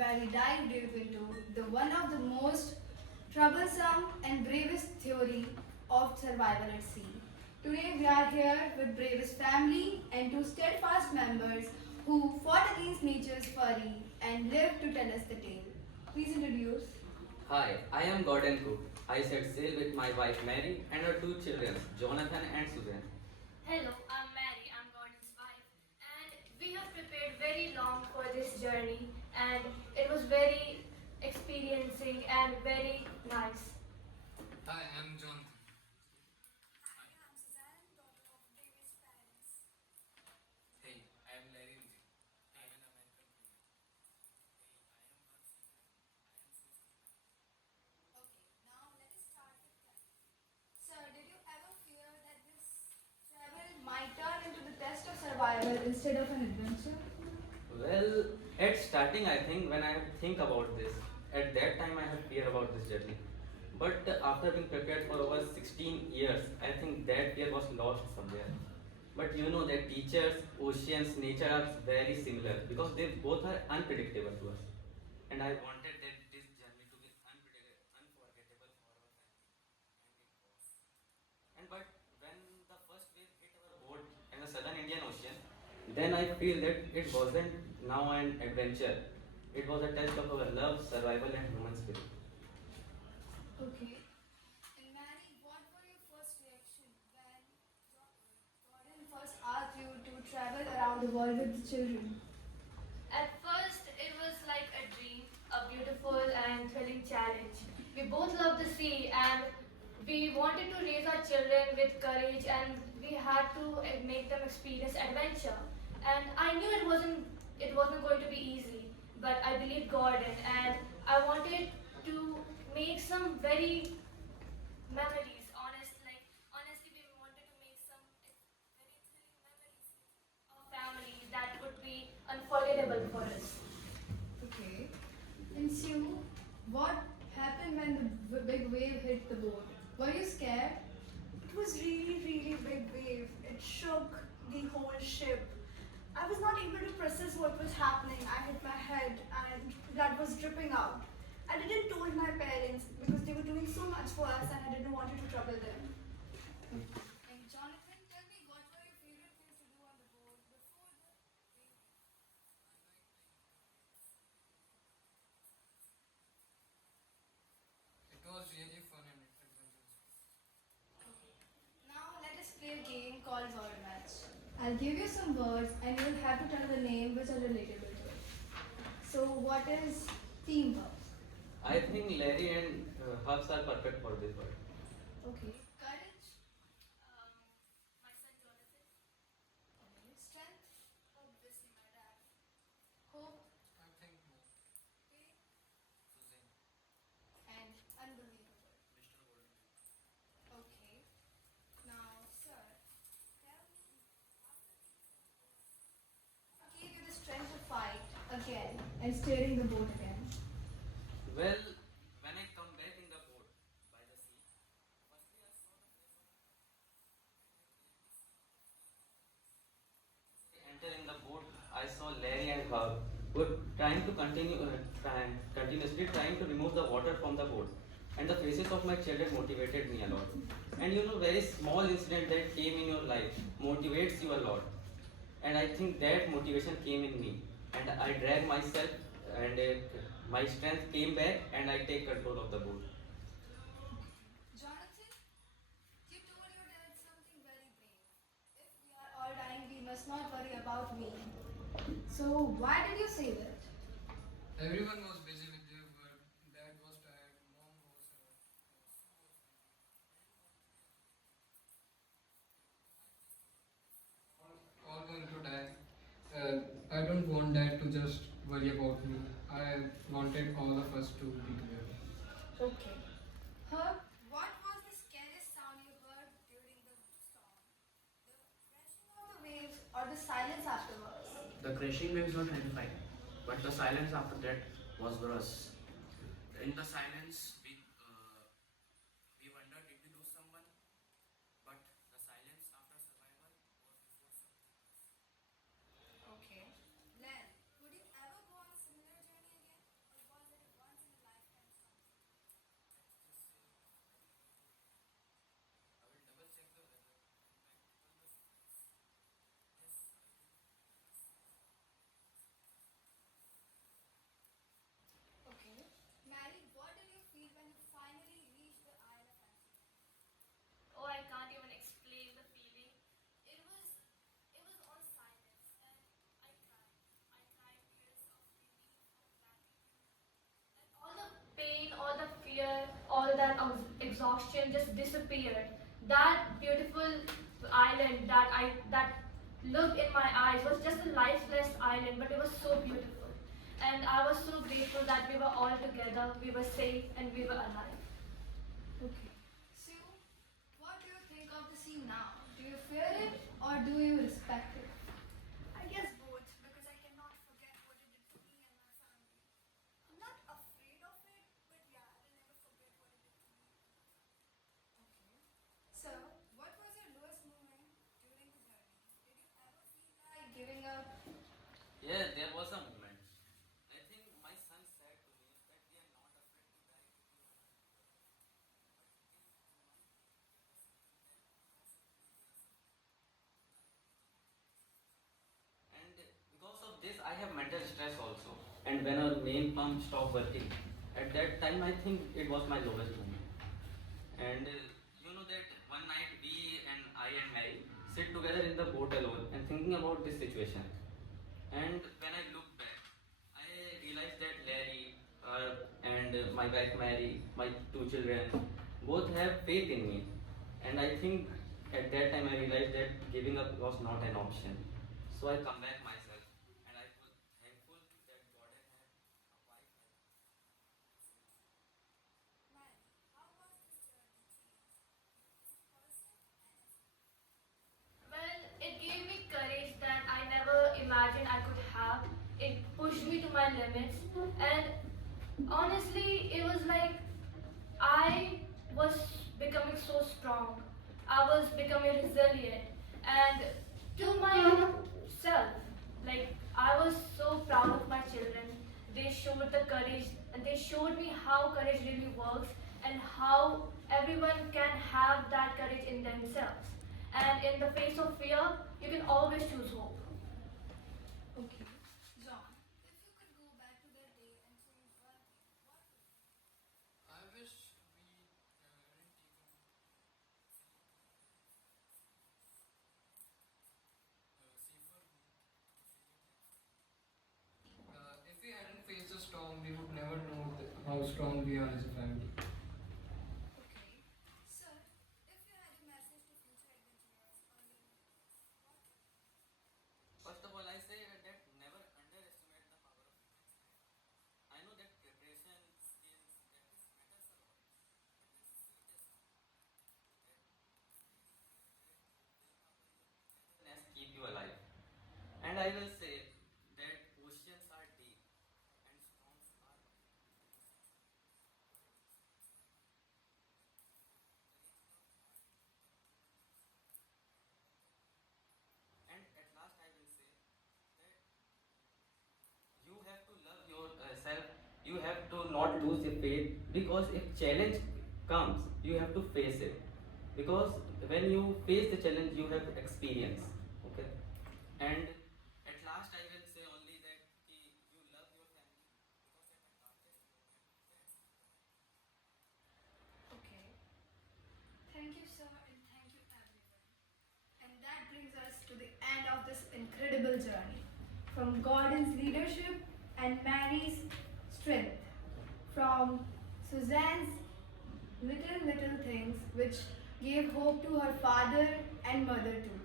where we dive deep into the one of the most troublesome and bravest theory of survival at sea. Today we are here with bravest family and two steadfast members who fought against nature's fury and lived to tell us the tale. Please introduce. Hi, I am Gordon Cook. I set sail with my wife Mary and our two children, Jonathan and Susan. Hello, I'm Mary, I'm Gordon's wife, and we have prepared very long for this journey, and it was very experiencing and very nice. Hi, I'm Jonathan. Hey, I am Larry Vijay. I am an American crewman. Okay, now let us start with Kat. Sir, did you ever fear that this travel might turn into the test of survival instead of an adventure? Well, at starting, I think when I think about this, at that time I had fear about this journey. But after being prepared for over 16 years, I think that fear was lost somewhere. But you know that teachers, oceans, nature are very similar because they both are unpredictable to us. And I wanted that this journey to be unpredictable, unforgettable for our family. And it was. And but when the first wave hit our boat in the southern Indian Ocean, then I feel that it wasn't now an adventure. It was a test of our love, survival, and human spirit. Okay. And Mary, what were your first reaction when Gordon first asked you to travel around the world with the children? At first, it was like a dream, a beautiful and thrilling challenge. We both love the sea and we wanted to raise our children with courage and we had to make them experience adventure. And I knew it wasn't going to be easy, but I believed Gordon and I wanted to make some very memories. Honestly, we wanted to make some very thrilling memories with our family that would be unforgettable for us. Okay. And Sue, what happened when the big wave hit the boat? Were you scared? It was really big wave. It shook the whole ship. I was not able to process what was happening. I hit my head and blood was dripping out. I didn't told my parents because they were doing so much for us and I didn't want to trouble them. And Jonathan, tell me, what were your favorite things to do on the boat before the wave hit? It was really fun and adventurous. Now let us play a game called Word Match. I'll give you some words and you will have to tell the name which are related with it. So what is teamwork? I think Larry and Hubs are perfect for this world. Okay. Courage. Um, my son Jonathan. Okay. Strength. Obviously, my dad. Hope. I think more. Faith. Susan, And unbelievable. Mr. Golden. Okay. Now, sir, tell me, what gave you the strength to fight again and steering the boat again? Well, when I come back in the boat by the sea, firstly I saw the face of my wife. Enter in the boat, I saw Larry and Hub were trying to continuously trying to remove the water from the boat. And the faces of my children motivated me a lot. And you know, very small incident that came in your life motivates you a lot. And I think that motivation came in me. And I dragged myself, and my strength came back, and I take control of the boat. Jonathan, you told your dad something very brave. If we are all dying, we must not worry about me. So, why did you say that? Everyone was busy with their work. Dad was tired. Mom was all going to die. I don't want Dad to just worry about me. I wanted all of us to be together. Okay. Herb, what was the scariest sound you heard during the storm? The crashing of the waves or the silence afterwards? The crashing waves were terrifying, but the silence after that was worse. In the silence, we wondered did we lose someone, but the silence after survival was before something else. Okay. Len, would you ever go on a similar journey again? exhaustion just disappeared. That beautiful island that looked in my eyes was just a lifeless island, but it was so beautiful. And I was so grateful that we were all together, we were safe, and we were alive. Okay. So, what do you think of the sea now? Do you fear it or do you respect it? I guess both, because I cannot forget what it did for me and my family. I'm not afraid of it, but yeah, I'll never forget what it did to me. Okay. So, what was your lowest moment during the journey? Did you ever feel like giving up? Yeah, there was a moment. I think my son said to me that we are not afraid to die if you are not and because of this I have mental stress also. And when our main pump stopped working, at that time I think it was my lowest moment. And you know that one night we and I and Mary sit together in the boat alone and thinking about this situation. And when I look back, I realized that Larry and my wife Mary, my two children, both have faith in me. And I think at that time I realized that giving up was not an option. So I come back myself, and I was thankful that God had a wife. Man, how was this journey changed you as a person and as a Well, it gave me courage that I never imagined I could have. It pushed me to my limits, and honestly, it was like I was becoming so strong. I was becoming resilient, and to myself, like I was so proud of my children. They showed the courage, and they showed me how courage really works, and how everyone can have that courage in themselves. And in the face of fear, you can always choose hope. Okay. John, if you could go back to that day and change one thing, what would it be? I wish we hadn't taken safer route to figure things out. If we hadn't faced the storm, we would never know how strong we are as a family. Okay. Sir, if you had a message to future adventurers or young leaders, what would it be? First of all, I say that never underestimate the power of intention. I know that preparation, skills, practice matters a lot, but when the sea test you, that togetherness keep you alive. And I will say that oceans are deep and storms are wild. And at last, I will say that you have to love yourself. You have to not lose your faith, because if challenge comes, you have to face it. Because when you face the challenge, you have experience. Okay. And at last, I will say only that you love your family, because at the darkest moment, that's the Okay. Thank you, sir, and thank you, everyone. And that brings us to the end of this incredible journey. From Gordon's leadership and Mary's strength. From Suzanne's little things which gave hope to her father and mother too.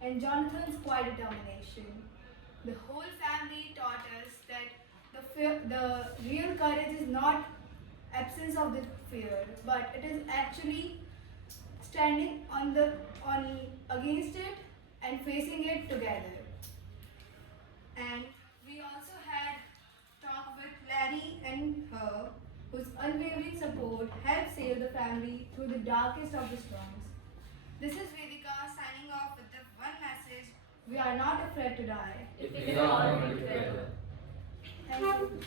And Jonathan's quiet determination. The whole family taught us that the real courage is not absence of the fear, but it is actually standing on against it and facing it together. And we also had talk with Larry and her, whose unwavering support helped save the family through the darkest of the storms. This is Vedika signing off with the one message: we are not afraid to die. If we are all together. Thank you.